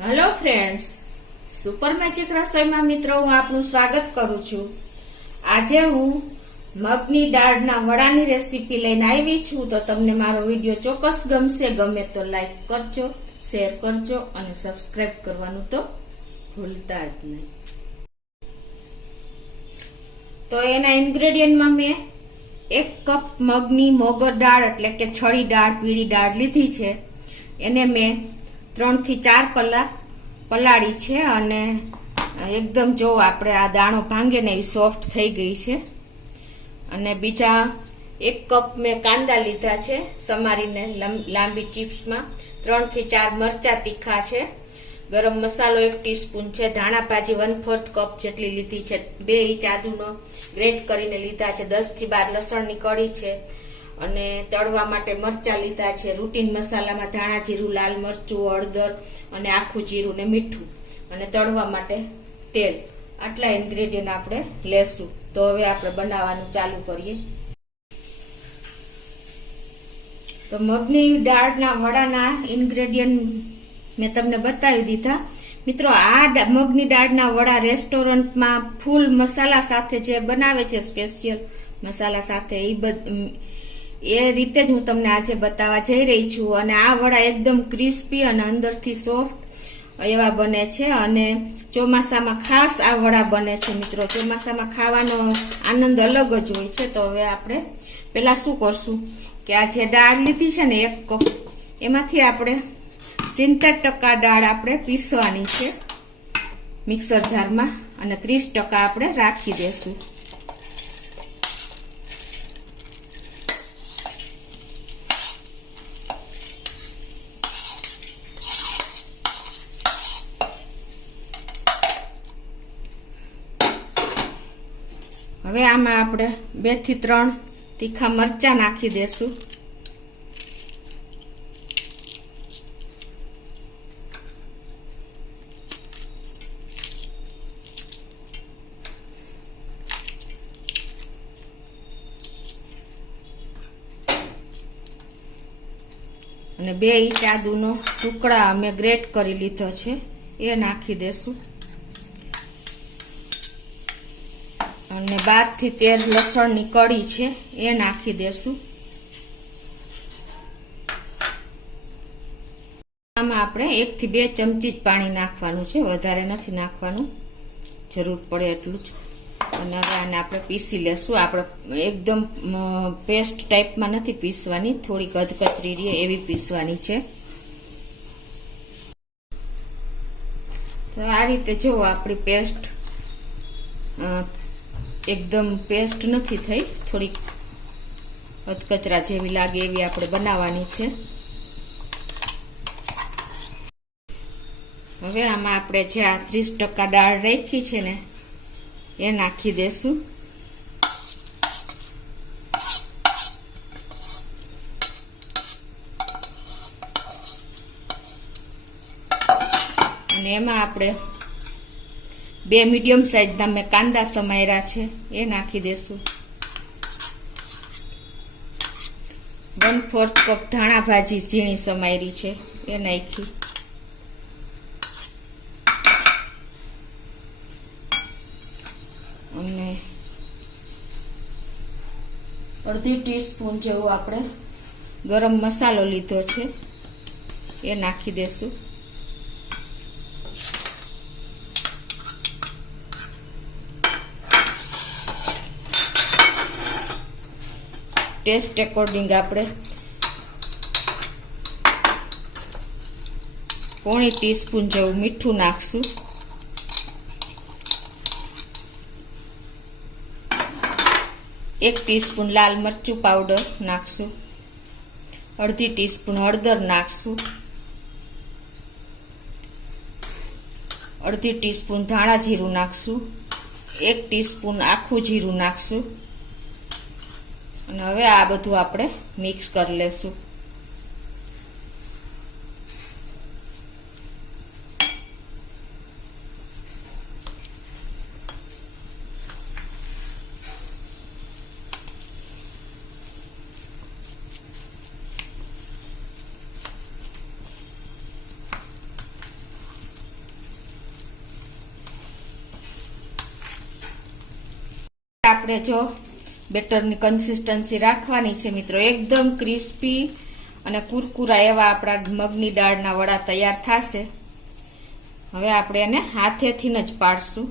Hello friends, super magic રસોઈમાં મિત્રો હું આપનું સ્વાગત કરું છું। આજે હું મગની દાળના વડાની રેસીપી લઈને આવી છું। તો તમને મારો વિડીયો ચોક્કસ ગમશે। ગમે તો લાઈક કરજો, શેર કરજો અને સબસ્ક્રાઇબ કરવાનું તો ભૂલતા જ નહીં। તો એના ઇન્ગ્રેડિયન્ટમાં મેં 1 કપ મગની મોગર દાળ એટલે કે છળી દાળ, પીળી દાળ લીધી છે। એને મેં 3 થી 4 કલાક પલાળી છે અને એકદમ જો આપણે આ દાણો ભાંગે ને એવી સોફ્ટ થઈ ગઈ છે। અને બીજા 1 કપ મેં કાંદા લીધા છે સમારીને લાંબી ચિપ્સમાં। 3 થી 4 મરચા તીખા છે। ગરમ મસાલો 1 ટીસ્પૂન છે। ધાણા ભાજી 1/4 કપ જેટલી લીધી છે। 2 ઇંચ આદુનો ગ્રેટ કરીને લીધા છે। 10 થી 12 લસણની કળી છે અને તળવા માટે મરચા લીધા છે। રૂટીન મસાલામાં ધાણા જીરું, લાલ મરચું, હળદર અને આખું જીરું ને મીઠું અને તળવા માટે તેલ, આટલા ઇન્ગ્રેડિયન્ટ આપણે લેશું। તો હવે આપણે બનાવવાનું ચાલુ કરીએ। તો મગની દાળના વડાના ઇન્ગ્રેડિયન્ટ મેં તમને બતાવી દીધા। મિત્રો, આ મગની દાળના વડા રેસ્ટોરન્ટમાં ફૂલ મસાલા સાથે જે બનાવે છે, સ્પેશિયલ મસાલા સાથે, એ રીતે જ હું તમને આજે બતાવવા જઈ રહી છું। અને આ વડા એકદમ ક્રિસ્પી અને અંદરથી સોફ્ટ એવા બને છે અને ચોમાસામાં ખાસ આ વડા બને છે। મિત્રો, ચોમાસામાં ખાવાનો આનંદ અલગ જ હોય છે। તો હવે આપણે પેલા શું કરશું કે આ જે દાળ લીધી છે ને 1 કપ, એમાંથી આપણે 70% દાળ આપણે પીસવાની છે મિક્સર જારમાં અને 30% આપણે રાખી દેશું। હવે આમાં આપણે 2 થી 3 તીખા મરચા નાખી દેશું। અને 2 ઇંચ આદુનો ટુકડા અમે ગ્રેટ કરી લીધો છે, એ નાખી દેશું। અને 12 થી 13 લસણની કળી છે, એ નાખી દેશું। આમાં આપણે 1 થી 2 ચમચી જ પાણી નાખવાનું છે, વધારે નથી નાખવાનું, જરૂર પડે એટલું જ। અને હવે આને આપણે પીસી લેશું। આપણે એકદમ પેસ્ટ ટાઈપમાં નથી પીસવાની, થોડી કચકચરી રહે એવી પીસવાની છે। તો આ રીતે જો આપણી પેસ્ટ એકદમ પેસ્ટ નથી થઈ, થોડીક કચકચરા જેવી લાગે એવી આપણે બનાવવાની છે। હવે આમાં આપણે જે આ 30% દાળ રાખી છે ને એ નાખી દેશું। અને એમાં આપણે 2 મીડિયમ સાઈઝના મેં કાંદા સમાર્યા છે, એ નાખી દેશું। 1/4 કપ ધાણા ભાજી ઝીણી સમારી છે, એ નાખી। અને અડધી ટીસ્પૂન જેવું આપણે ગરમ મસાલો લીધો છે, એ નાખી દેશું। ટેસ્ટ એકોર્ડિંગ આપણે 1/4 ટીસ્પૂન જેવું મીઠું નાખશું। 1 ટીસ્પૂન લાલ મરચું પાવડર નાખશું। અડધી ટીસ્પૂન હળદર નાખશું। અડધી ટીસ્પૂન ધાણા જીરું નાખશું। 1 ટીસ્પૂન આખું જીરું નાખશું। અને હવે આ બધું આપણે મિક્સ કરી લેશું। આપણે જો બેટરની કન્સિસ્ટન્સી રાખવાની છે મિત્રો. એકદમ ક્રિસ્પી અને કુરકુરા એવા આપણા મગની દાળના વડા તૈયાર થશે. હવે આપણે એને હાથેથી જ પાડશું.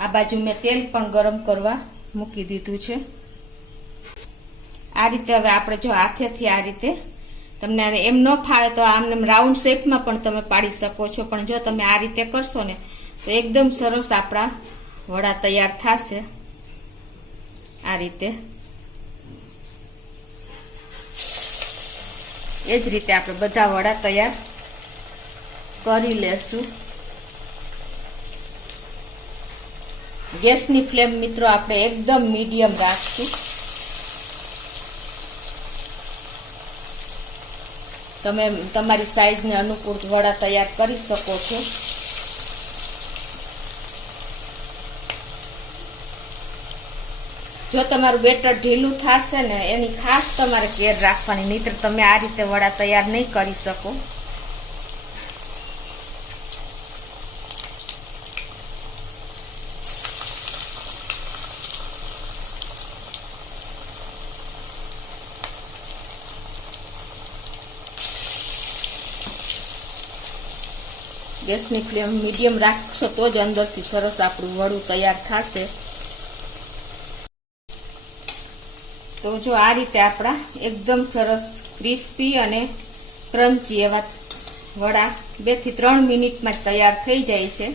આ બાજુ મેં તેલ પણ ગરમ કરવા મૂકી દીધું છે. આ રીતે હવે આપણે જો હાથેથી આ રીતે, તમને એમ ન ફાવે તો આમને રાઉન્ડ શેપમાં પણ તમે પાડી શકો છો, પણ જો તમે આ રીતે કરશો ને તો એકદમ સરસ આપણા વડા તૈયાર થશે. આ રીતે એ જ રીતે આપણે બધા વડા તૈયાર કરી લેશું. ગેસની ફ્લેમ મિત્રો આપણે એકદમ મીડિયમ રાખશું. તમે તમારી સાઈઝને અનુકૂળ વડા તૈયાર કરી શકો છો. જો તમારું બેટર ઢીલું થશે ને એની ખાસ તમારે કેર રાખવાની, નહીતર તમે આ રીતે વડા તૈયાર નહીં કરી શકો. ગેસની ફ્લેમ મીડિયમ રાખશો તો જ અંદરથી સરસ આપણું વડું તૈયાર થશે. તો જો આ રીતે આપણા એકદમ સરસ ક્રિસ્પી અને ક્રન્ચી એવા વડા 2 થી 3 મિનિટમાં જ તૈયાર થઈ જાય છે.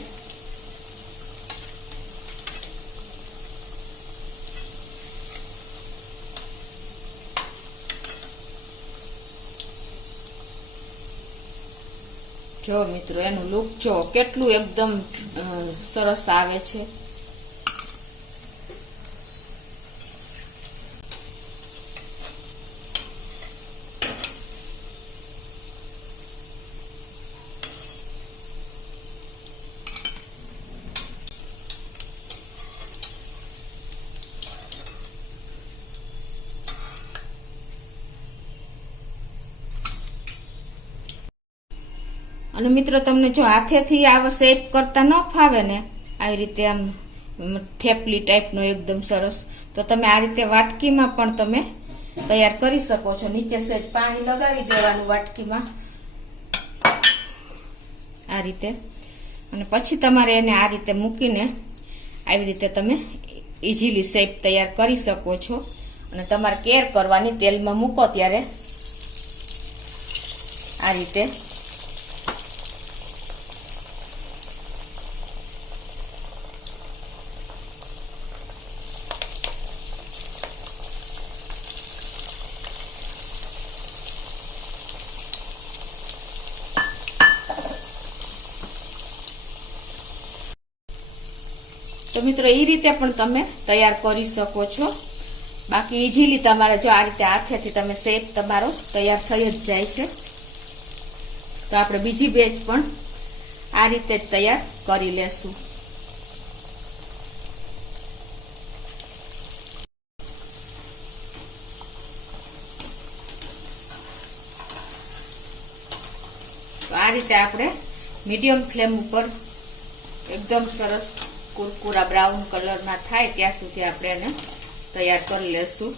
જો મિત્રો એનું લુક જો કેટલું એકદમ સરસ આવે છે. અને મિત્રો તમને જો હાથેથી આવો શેપ કરતા ન ફાવે ને, આવી રીતે આમ થેપલી ટાઈપનો એકદમ સરસ, તો તમે આ રીતે વાટકીમાં પણ તમે તૈયાર કરી શકો છો. નીચે સહેજ પાણી લગાવી દેવાનું વાટકીમાં આ રીતે, અને પછી તમારે એને આ રીતે મૂકીને આવી રીતે તમે ઇઝીલી શેપ તૈયાર કરી શકો છો. અને તમારે કેર કરવાની, તેલમાં મૂકો ત્યારે આ રીતે તો મિત્રો એ રીતે પણ તમે તૈયાર કરી શકો છો. બાકી ઇઝીલી તમારે જો આ રીતે હાથેથી તમે શેપ તમારો તૈયાર થઈ જ જાય છે. તો આપણે બીજી બેચ પણ આ રીતે જ તૈયાર કરી લેશું. તો આ રીતે આપણે મીડિયમ ફ્લેમ ઉપર એકદમ સરસ કુરકુરા બ્રાઉન કલરના થાય ત્યાં સુધી આપણે એને તૈયાર કરી લેશું.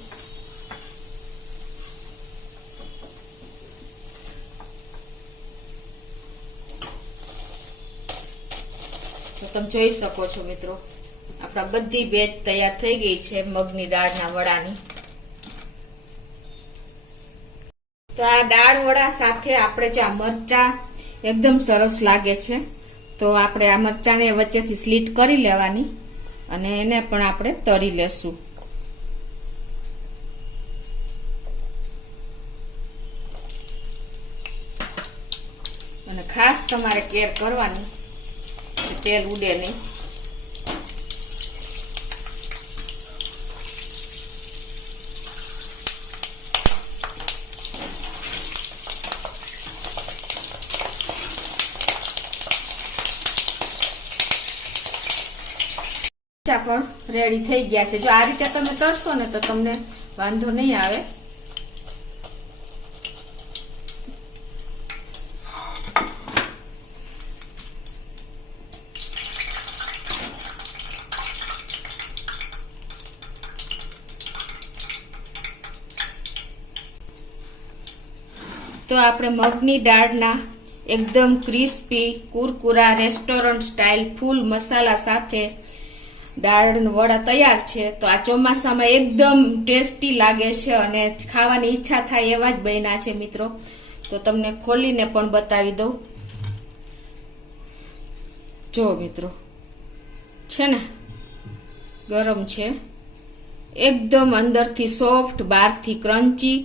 તો તમે જોઈ શકો છો મિત્રો આપણા બધી બેચ તૈયાર થઈ ગઈ છે મગની દાળના વડાની. તો આ દાળ વડા સાથે આપણે જે મરચા એકદમ સરસ લાગે છે, તો આપણે આ મરચાને વચ્ચેથી સ્લીટ કરી લેવાની અને એને પણ આપણે તળી લેશું. અને ખાસ તમારે કેર કરવાની કે તેલ ઉડે નહીં. પણ રેડી થઈ ગયા છે. જો આ રીતે તમે તળશો ને તો તમને વાંધો નહીં આવે. તો આપણે મગની દાળના એકદમ ક્રિસ્પી કુરકુરા રેસ્ટોરન્ટ સ્ટાઇલ ફૂલ મસાલા સાથે દાળના વડા તૈયાર છે. તો આ ચોમાસામાં એકદમ ટેસ્ટી લાગે છે અને ખાવાની ઈચ્છા થાય એવા જ બન્યા છે મિત્રો. તો તમને ખોલીને પણ બતાવી દઉં. જો મિત્રો છે ને ગરમ છે, એકદમ અંદરથી સોફ્ટ બહારથી ક્રન્ચી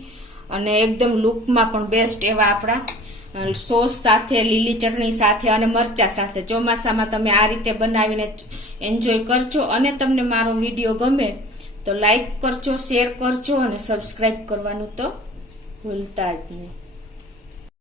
અને એકદમ લુકમાં પણ બેસ્ટ એવા આપણા સોસ સાથે, લીલી ચટણી સાથે અને મરચા સાથે ચોમાસામાં તમે આ રીતે બનાવીને એન્જોય કરજો. અને તમને મારો વિડીયો ગમે તો લાઈક કરજો, શેર કરજો અને સબસ્ક્રાઈબ કરવાનું તો ભૂલતા જ નહીં.